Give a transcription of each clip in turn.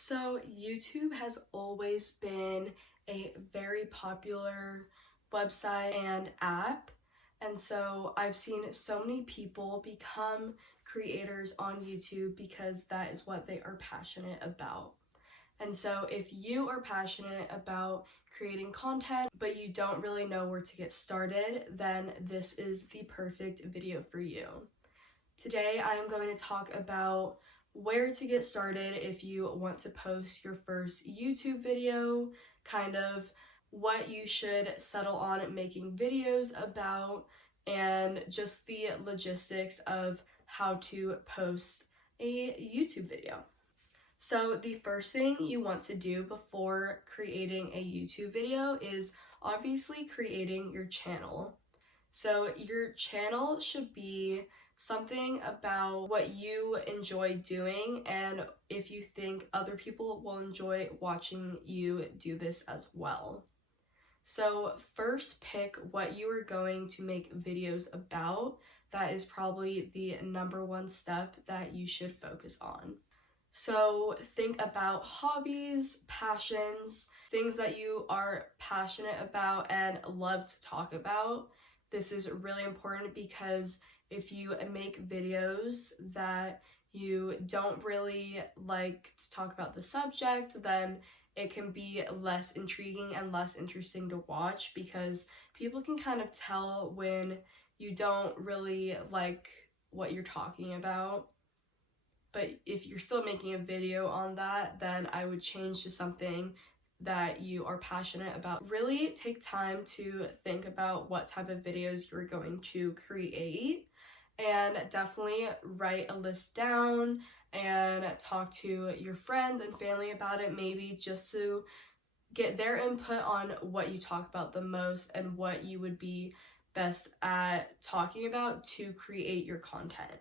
So YouTube has always been a very popular website and app. And so I've seen so many people become creators on YouTube because that is what they are passionate about. And so if you are passionate about creating content, but you don't really know where to get started, then this is the perfect video for you. Today, I am going to talk about where to get started if you want to post your first YouTube video, kind of what you should settle on making videos about, and just the logistics of how to post a YouTube video. So the first thing you want to do before creating a YouTube video is obviously creating your channel. So your channel should be something about what you enjoy doing and if you think other people will enjoy watching you do this as well. So first pick what you are going to make videos about. That is probably the number one step that you should focus on. So think about hobbies, passions, things that you are passionate about and love to talk about. This is really important because if you make videos that you don't really like to talk about the subject, then it can be less intriguing and less interesting to watch because people can kind of tell when you don't really like what you're talking about. But if you're still making a video on that, then I would change to something that you are passionate about. Really take time to think about what type of videos you're going to create and definitely write a list down and talk to your friends and family about it, maybe just to get their input on what you talk about the most and what you would be best at talking about to create your content.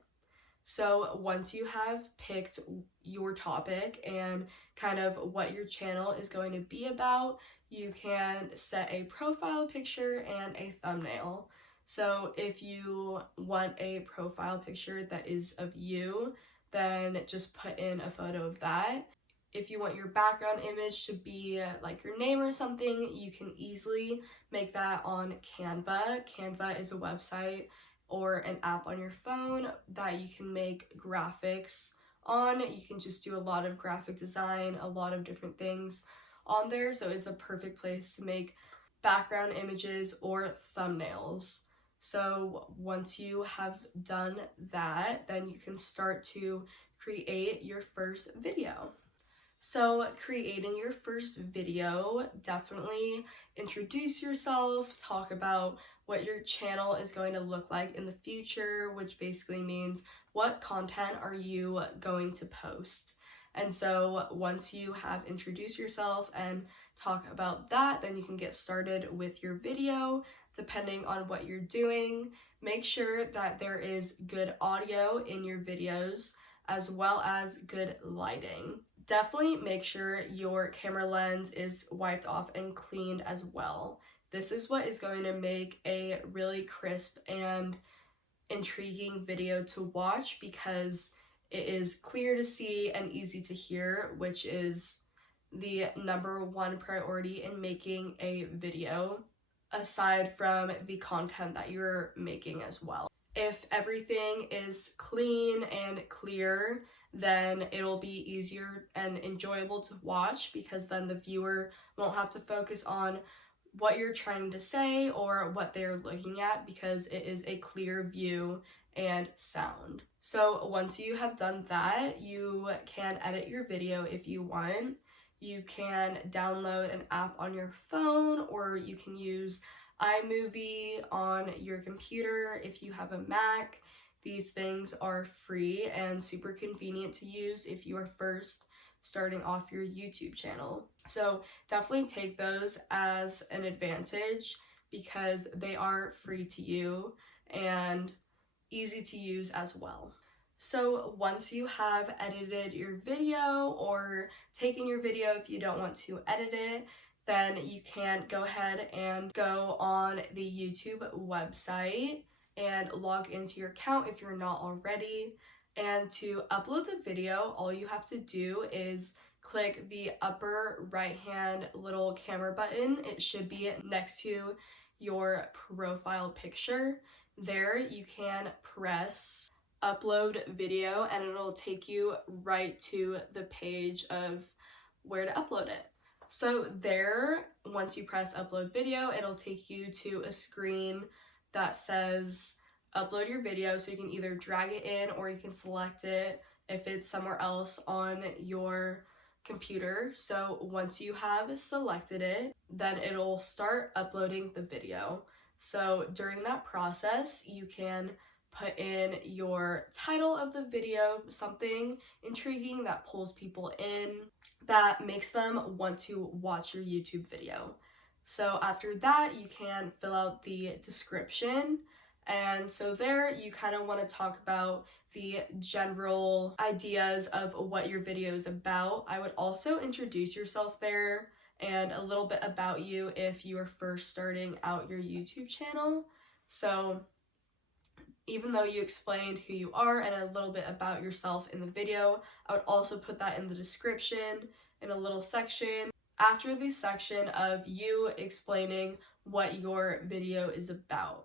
So once you have picked your topic and kind of what your channel is going to be about, you can set a profile picture and a thumbnail. So if you want a profile picture that is of you, then just put in a photo of that. If you want your background image to be like your name or something, you can easily make that on Canva. Canva is a website or an app on your phone that you can make graphics on. You can just do a lot of graphic design, a lot of different things on there. So it's a perfect place to make background images or thumbnails. So once you have done that, then you can start to create your first video. So creating your first video, definitely introduce yourself, talk about what your channel is going to look like in the future, which basically means what content are you going to post. And so once you have introduced yourself and talk about that, then you can get started with your video. Depending on what you're doing, make sure that there is good audio in your videos as well as good lighting. Definitely make sure your camera lens is wiped off and cleaned as well. This is what is going to make a really crisp and intriguing video to watch because it is clear to see and easy to hear, which is the number one priority in making a video, aside from the content that you're making as well. If everything is clean and clear, then it'll be easier and enjoyable to watch because then the viewer won't have to focus on what you're trying to say or what they're looking at because it is a clear view and sound. So once you have done that, you can edit your video if you want. You can download an app on your phone or you can use iMovie on your computer if you have a Mac. These things are free and super convenient to use if you are first starting off your YouTube channel. So definitely take those as an advantage because they are free to you and easy to use as well. So once you have edited your video or taken your video if you don't want to edit it, then you can go ahead and go on the YouTube website and log into your account if you're not already. And to upload the video, all you have to do is click the upper right hand little camera button. It should be next to your profile picture. There you can press upload video and it'll take you right to the page of where to upload it. So there, once you press upload video, it'll take you to a screen that says upload your video. So you can either drag it in or you can select it if it's somewhere else on your computer. So once you have selected it, then it'll start uploading the video. So during that process, you can put in your title of the video, something intriguing that pulls people in, that makes them want to watch your YouTube video. So after that, you can fill out the description. And so there you kind of want to talk about the general ideas of what your video is about. I would also introduce yourself there and a little bit about you if you are first starting out your YouTube channel. So even though you explained who you are and a little bit about yourself in the video, I would also put that in the description in a little section. After the section of you explaining what your video is about.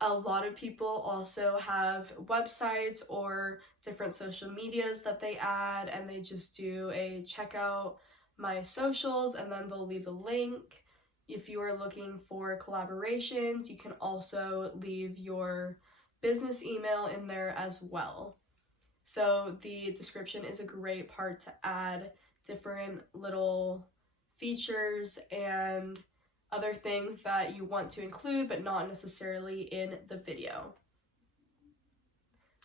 A lot of people also have websites or different social medias that they add, and they just do a check out my socials and then they'll leave a link. If you are looking for collaborations, you can also leave your business email in there as well. So the description is a great part to add different little features and other things that you want to include but not necessarily in the video.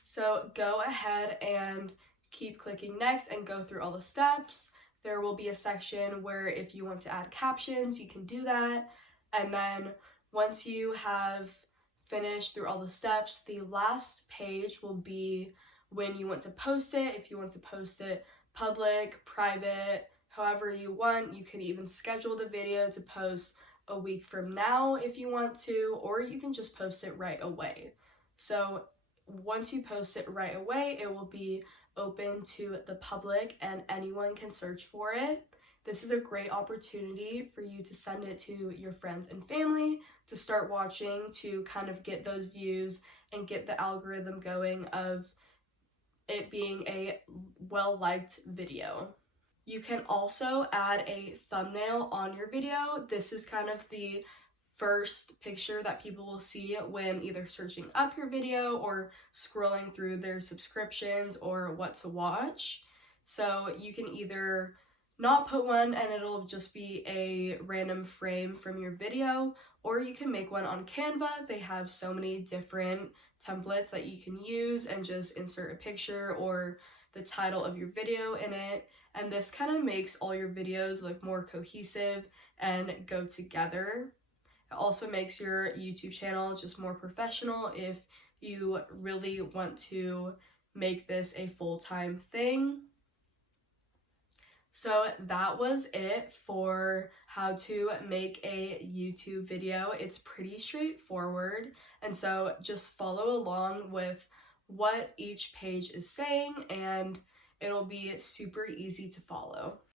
So go ahead and keep clicking next and go through all the steps. There will be a section where if you want to add captions, you can do that. And then once you have finished through all the steps, the last page will be when you want to post it. If you want to post it public, private, however you want, you can even schedule the video to post a week from now if you want to, or you can just post it right away. So once you post it right away, it will be open to the public and anyone can search for it. This is a great opportunity for you to send it to your friends and family to start watching, to kind of get those views and get the algorithm going of it being a well-liked video. You can also add a thumbnail on your video. This is kind of the first picture that people will see when either searching up your video or scrolling through their subscriptions or what to watch. So you can either not put one and it'll just be a random frame from your video, or you can make one on Canva. They have so many different templates that you can use and just insert a picture or the title of your video in it. And this kind of makes all your videos look more cohesive and go together. It also makes your YouTube channel just more professional if you really want to make this a full-time thing. So that was it for how to make a YouTube video. It's pretty straightforward, and so just follow along with what each page is saying and it'll be super easy to follow.